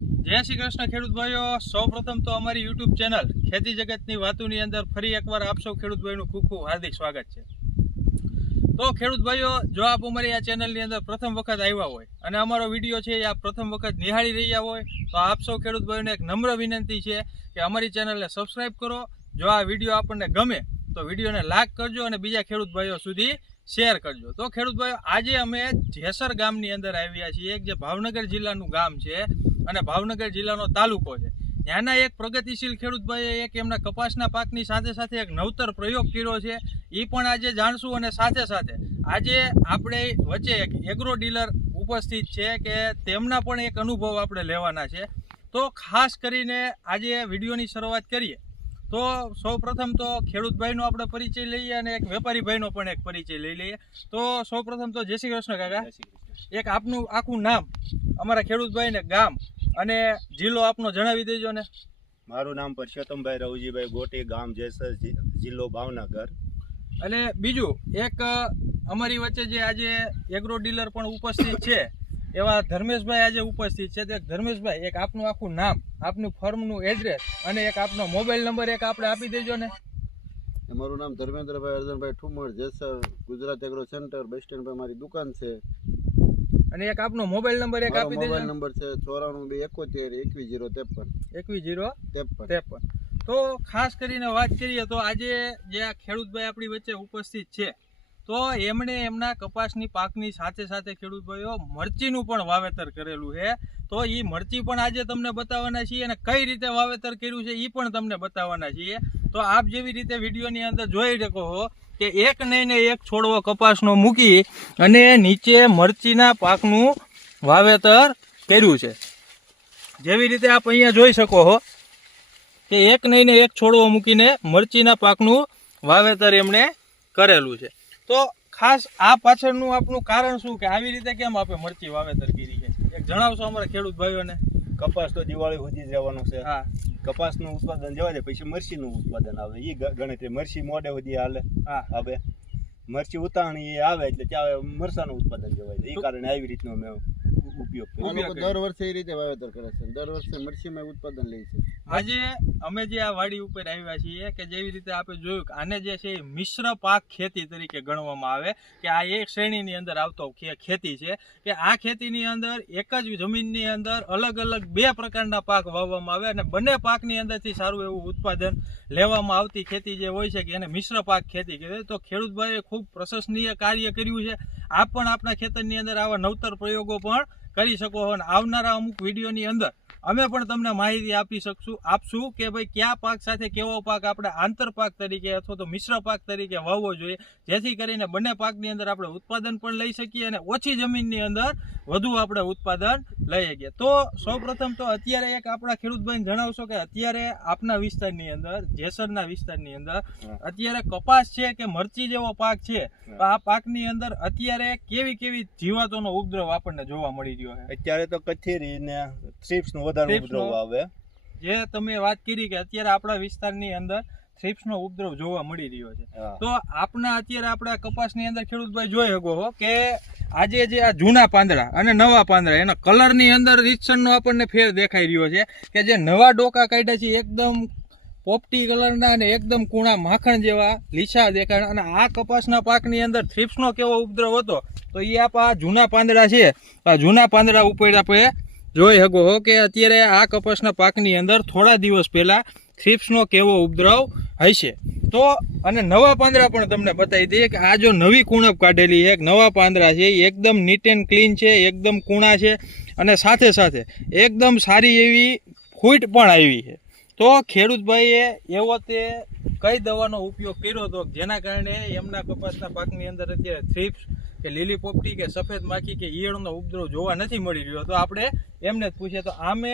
જય શ્રી કૃષ્ણ ખેડૂત ભાઈઓ, સૌપ્રથમ તો અમારી યુટ્યુબ ચેનલ ખેતી જગતની વાતોની અંદર ફરી એકવાર આપ સૌ ખેડૂત ભાઈનું ખૂબ ખૂબ હાર્દિક સ્વાગત છે। તો ખેડૂત ભાઈઓ, જો આપ અમારી આ ચેનલની અંદર પ્રથમ વખત આવ્યા હોય અને અમારો વિડીયો છે એ આપ પ્રથમ વખત નિહાળી રહ્યા હોય તો આપ સૌ ખેડૂત ભાઈઓને એક નમ્ર વિનંતી છે કે અમારી ચેનલને સબસ્ક્રાઈબ કરો। જો આ વિડીયો આપણને ગમે તો વિડીયોને લાઈક કરજો અને બીજા ખેડૂત ભાઈઓ સુધી શેર કરજો। તો ખેડૂત ભાઈઓ, આજે અમે જેસર ગામની અંદર આવ્યા છીએ, જે ભાવનગર જિલ્લાનું ગામ છે અને ભાવનગર જિલ્લાનો તાલુકો છે। ત્યાંના એક પ્રગતિશીલ ખેડૂતભાઈએ એક એમના કપાસના પાકની સાથે સાથે એક નવતર પ્રયોગ કર્યો છે, એ પણ આજે જાણશું। અને સાથે સાથે આજે આપણે વચ્ચે એક એગ્રો ડીલર ઉપસ્થિત છે કે તેમના પણ એક અનુભવ આપણે લેવાના છે। તો ખાસ કરીને આજે વિડીયોની શરૂઆત કરીએ તો સૌપ્રથમ તો ખેડૂતભાઈનો આપણે પરિચય લઈએ અને એક વેપારી ભાઈનો પણ એક પરિચય લઈ લઈએ। તો સૌપ્રથમ તો જય શ્રી કૃષ્ણ કાકા, એક આપનું આખું નામ, અમારા ખેડૂતભાઈને ગામ અને જિલ્લો આપનો જણાવી દેજો ને। મારું નામ પરસોત્તમભાઈ રવજીભાઈ ગોટી, ગામ જેસર, જિલ્લો ભાવનગર। અને બીજું એક અમારી વચ્ચે જે આજે એગ્રો ડીલર પણ ઉપસ્થિત છે એવા ધર્મેશભાઈ આજે ઉપસ્થિત છે। તો ધર્મેશભાઈ, એક આપનું આખું નામ, આપનું ફર્મનું એડ્રેસ અને એક આપનો મોબાઈલ નંબર એક આપણે આપી દેજો ને। મારું નામ Dharmendrabhai Arjanbhai Thummar, Jesar, Gujarat agro centre, bus stand પર મારી દુકાન છે। અને એક આપનો મોબાઈલ નંબર એક આપી દેજો। મોબાઈલ નંબર છે 94 21 21 તો ખાસ કરીને વાત કરીએ તો આજે જે આ ખેડૂતભાઈ આપણી વચ્ચે ઉપસ્થિત છે તો એમણે એમના કપાસની પાકની સાથે સાથે ખેડૂતભાઈઓ મરચીનું પણ વાવેતર કરેલું છે। તો એ મરચી પણ આજે તમને બતાવવાના છીએ અને કઈ રીતે વાવેતર કર્યું છે એ પણ તમને બતાવવાના છીએ। તો આપ જેવી રીતે વિડીયોની અંદર જોઈ શકો છો કે એક નહીં ને એક છોડવો કપાસનો મૂકી અને નીચે મરચીના પાકનું વાવેતર કર્યું છે। જેવી રીતે આપ અહીંયા જોઈ શકો છો કે એક નહીં ને એક છોડવો મૂકીને મરચીના પાકનું વાવેતર એમણે કરેલું છે। તો ખાસ આ પાછળનું આપનું કારણ શું કે આવી રીતે કેમ આપે મરચી વાવેતર કરી છે, એક જણાવશો અમારા ખેડૂત ભાઈઓને? કપાસ તો દિવાળી સુધી જ રહેવાનું છે। હા, કપાસનું ઉત્પાદન જવા દે, પછી મરચીનું ઉત્પાદન આવે, એ ગણતરી મરચી મોડે સુધી હાલે। હા, હવે મરચી ઉતાવણી આવે એટલે ત્યાં મરચાનું ઉત્પાદન જવાય છે, એ કારણે આવી રીતનો અમે ઉપયોગ કર્યો। દર વર્ષે એ રીતે વાવેતર કરે છે, દર વર્ષે મરચીમાં ઉત્પાદન લે છે। આજે અમે જે આ વાડી ઉપર આવ્યા છીએ કે જેવી રીતે આપણે જોયું કે આને જે છે મિશ્ર પાક ખેતી તરીકે ગણવામાં આવે કે આ એક શ્રેણીની અંદર આવતો ખેતી છે કે આ ખેતીની અંદર એક જ જમીનની અંદર અલગ અલગ બે પ્રકારના પાક વાવવામાં આવે અને બંને પાકની અંદરથી સારું એવું ઉત્પાદન લેવામાં આવતી ખેતી જે હોય છે કે એને મિશ્ર પાક ખેતી કહેવાય। તો ખેડૂતભાઈએ ખૂબ પ્રશંસનીય કાર્ય કર્યું છે। આપ પણ આપણા ખેતરની અંદર આવા નવતર પ્રયોગો પણ કરી શકો છો અને આવનારા અમુક વિડીયોની અંદર અમે પણ તમને માહિતી આપશું કે ભાઈ કયા પાક સાથે કેવો પાક આપણે આંતર પાક તરીકે અથવા તો મિશ્ર પાક તરીકે વાવવો જોઈએ, જેથી કરીને બંને પાકની અંદર આપણે ઉત્પાદન પણ લઈ શકીએ અને ઓછી જમીનની અંદર વધુ આપણે ઉત્પાદન લઈ શકીએ। તો સૌપ્રથમ તો અત્યારે એક આપણા ખેડૂતભાઈને જણાવશો કે અત્યારે આપના વિસ્તારની અંદર, જેસરના વિસ્તારની અંદર અત્યારે કપાસ છે કે મરચી જેવો પાક છે, તો આ પાકની અંદર અત્યારે કેવી કેવી જીવાતોનો ઉપદ્રવ આપણને જોવા મળી રહ્યો છે? અત્યારે તો કથેરી ને થ્રિપ્સનો વધારે ઉપદ્રવ આવે। જે તમે વાત કરી કે અત્યારે આપણા વિસ્તારની અંદર થ્રિપ્સનો ઉપદ્રવ જોવા મળી રહ્યો છે, તો આપના અત્યારે આપણા કપાસની અંદર ખેડૂતભાઈ જોઈ શકો છો કે આજે જે આ જૂના પાંદડા અને નવા પાંદડા એના કલરની અંદર રીતસરનો આપણને ફેર દેખાઈ રહ્યો છે કે જે નવા ડોકા કાઢ્યા છે એકદમ પોપટી કલરના અને એકદમ કૂણા માખણ જેવા લીસા દેખાય। અને આ કપાસના પાકની અંદર થ્રિપ્સનો કેવો ઉપદ્રવ હતો તો એ આ જૂના પાંદડા છે, આ જૂના પાંદડા ઉપર આપણે જોઈ શકો છો કે અત્યારે આ કપાસના પાકની અંદર થોડા દિવસ પહેલા થ્રિપ્સનો કેવો ઉપદ્રવ હશે। તો અને નવા પાંદડા પણ તમને બતાવી દઈએ કે આ જો નવી કુણપ કાઢેલી એક નવા પાંદડા છે એકદમ નીટ એન્ડ ક્લીન છે, એકદમ કૂણા છે અને સાથે સાથે એકદમ સારી એવી ફૂટ પણ આવી છે। તો ખેડૂતભાઈએ એવો તે કઈ દવાનો ઉપયોગ કર્યો હતો જેના કારણે એમના કપાસના પાકની અંદર અત્યારે થ્રિપ્સ કે લીલી પોપટી કે સફેદ માખી કે ઈયળનો ઉપદ્રવ જોવા નથી મળી રહ્યો? તો આપણે એમને જ પૂછીએ તો આમે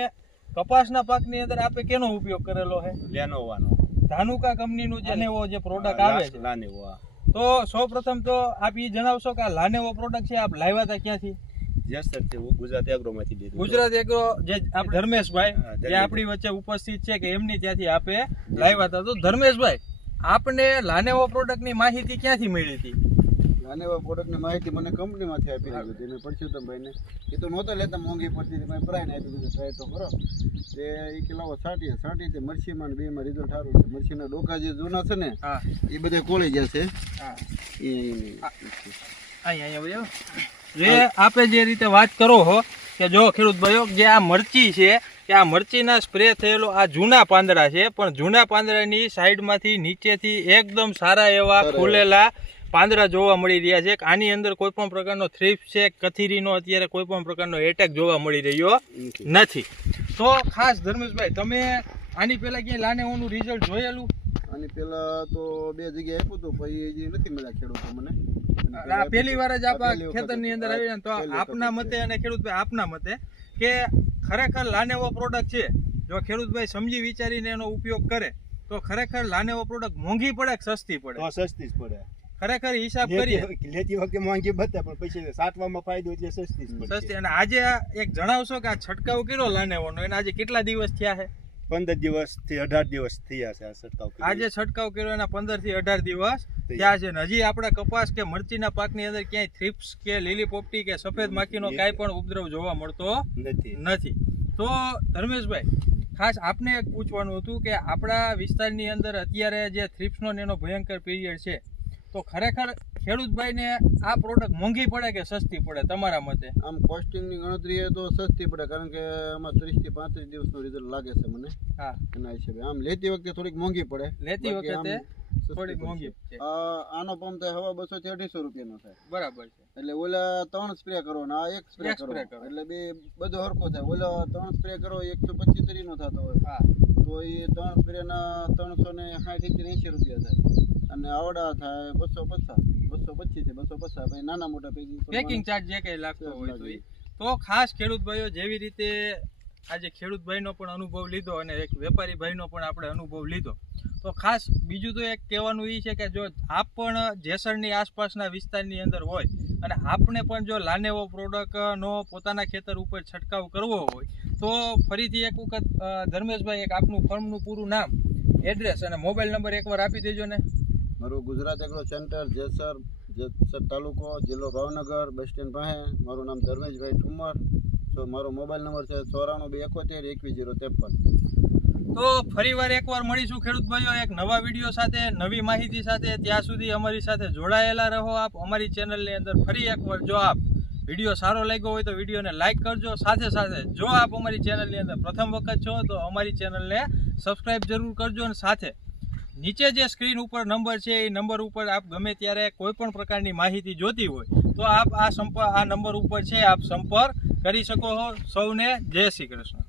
કપાસના પાકની અંદર આપણે કેનો ઉપયોગ કરેલો છે? લેનોવાનો, ધાનુકા કંપનીનું જે પ્રોડક્ટ આવે છે લાનેવો। તો સૌપ્રથમ તો આપ એ જણાવશો કે આ લાનેવો પ્રોડક્ટ છે આપ લાવ્યા હતા ક્યાંથી? જેસરથી, ગુજરાત એગ્રોમાંથી લીધું। ગુજરાત એગ્રો જે આપ ધર્મેશભાઈ જે આપણી વચ્ચે ઉપસ્થિત છે કે એમની ત્યાંથી આપે લાવ્યા હતા। તો ધર્મેશભાઈ, આપને લાનેવો પ્રોડક્ટની માહિતી ક્યાંથી મળી હતી? આને એવા પ્રોડક્ટની માહિતી મને કંપનીમાંથી આપી દીધી હતી મેં પરસોત્તમભાઈને. એ તો નહોતા લેતા, મોંઘી પડતી હતી, મેં પ્રાઈને આપી દીધું ટ્રાય તો કરો. તે એ કે લાવો છાંટી તે મરચીમાં ને બેમાં રિઝલ્ટ સારું છે. મરચીના ડોકા જે જૂના છે ને એ બધા કોળી જશે. જે આપણે જે રીતે વાત કરો હો કે જો ખેડૂત ભાઈઓ, જે આ મરચી છે કે આ મરચીના સ્પ્રે થયેલો આ જૂના પાંદડા છે, પણ જૂના પાંદડાની સાઈડમાંથી નીચેથી એકદમ સારા એવા ખુલેલા પાંદડા જોવા મળી રહ્યા છે. આની અંદર કોઈ પણ પ્રકારનો થ્રિપ્સ છે, કથીરીનો અત્યારે કોઈ પણ પ્રકારનો એટેક જોવા મળી રહ્યો નથી. તો ખાસ ધર્મેશભાઈ, તમે આની પહેલા ક્યાંય લાનેઓનું રિઝલ્ટ જોયેલું? આની પહેલા તો 2 જગ્યાએ આપ્યું હતું, પછી હજી નથી મળ્યા ખેડૂતો મને. પહેલી વાર જ આપણા ખેતરની અંદર આવી, તો આપના મતે અને ખેડૂતભાઈ આપના મતે કે ખરેખર લાનેવો પ્રોડક્ટ છે, જો ખેડૂતભાઈ સમજી વિચારીને એનો ઉપયોગ કરે તો ખરેખર લાનેવો પ્રોડક્ટ મોંઘી પડે કે સસ્તી પડે? તો સસ્તી જ પડે. ખરેખર હિસાબ કરીએ લેતી વખતે મોંઘી બતા, પણ પછી સાટવામાં ફાયદો એટલે સસ્તી જ પડે. સસ્તી. અને આજે એક જણાવશો કે આ છંટકાવ કર્યો લાનેવાનો, એને આજે કેટલા દિવસ થયા છે? 15 દિવસથી 18 દિવસ થયા છે આ છંટકાવ. આજે છંટકાવ કર્યો એના 15 થી 18 દિવસ થયા છે. હજી આપણા કપાસ કે મરચીના પાકની અંદર ક્યાંય થ્રિપ્સ કે લીલી પોપટી કે સફેદ માખીનો કાંઈ પણ ઉપદ્રવ જોવા મળતો નથી. તો ધર્મેશભાઈ, ખાસ આપને એક પૂછવાનું હતું કે આપણા વિસ્તારની અંદર અત્યારે જે થ્રિપ્સનો એનો ભયંકર પીરિયડ છે, તો ખરેખર ખેડૂતભાઈને આ પ્રોડક્ટ મોંઘી પડે કે સસ્તી પડે તમારા મતે? આમ કોસ્ટિંગની ગણતરીએ તો સસ્તી પડે, કારણ કે આમાં 30 થી 35 દિવસનો રિઝલ્ટ લાગે છે મને. હા, એના હિસાબે આમ લેતી વખતે થોડીક મોંઘી પડે. લેતી વખતે થોડીક મોંઘી છે. આનો પંપ થાય હવા 200 થી 250 રૂપિયાનો થાય. બરાબર છે. એટલે ઓલા 3 સ્પ્રે કરો ને આ 1 સ્પ્રે કરો, એટલે બધું હરખો થાય. ઓલા 3 સ્પ્રે કરો 125 નો થતો હોય, હા, તો એ 3 સ્પ્રે ના 360 થી 80 રૂપિયા થાય. અને આવડા થાય 250 થી 250. ભાઈ નાના મોટા પેકિંગ ચાર્જ જે કઈ લાગતો હોય તો ખાસ ખેડૂત ભાઈઓ, જેવી રીતે આજે ખેડૂત ભાઈનો પણ અનુભવ લીધો અને એક વેપારી ભાઈનો પણ આપણે અનુભવ લીધો, તો ખાસ બીજું તો એક કહેવાનું એ છે કે જો આપ પણ જેસરની આસપાસના વિસ્તારની અંદર હોય અને આપને પણ જો લાનેવો પ્રોડક્ટનો પોતાના ખેતર ઉપર છંટકાવ કરવો હોય, તો ફરીથી એક વખત ધર્મેશભાઈ એક આપનું ફર્મનું પૂરું નામ, એડ્રેસ અને મોબાઈલ નંબર એકવાર આપી દેજો ને. મારું ગુજરાત એગ્રો સેન્ટર, જેસર તાલુકો, જિલ્લો ભાવનગર, બસ સ્ટેન્ડ પાસે. મારું નામ ધર્મેશભાઈ ઠુમર. તો મારો મોબાઈલ નંબર છે 94 271 21 053. તો ફરીવાર એકવાર મળીશું ખેડૂત ભાઈઓ એક નવા વિડીયો સાથે, નવી માહિતી સાથે. ત્યાં સુધી અમારી સાથે જોડાયેલા રહો આપ અમારી ચેનલની અંદર. ફરી એકવાર જો આપ વિડીયો સારો લાગ્યો હોય તો વિડીયોને લાઇક કરજો. સાથે સાથે જો આપ અમારી ચેનલની અંદર પ્રથમ વખત છો તો અમારી ચેનલને સબસ્ક્રાઈબ જરૂર કરજો. અને સાથે નીચે જે સ્ક્રીન ઉપર નંબર છે એ નંબર ઉપર આપ ગમે ત્યારે કોઈ પણ પ્રકારની માહિતી જોતી હોય તો આપ આ નંબર ઉપર છે આપ સંપર્ક કરી શકો છો. સૌને જય શ્રી કૃષ્ણ.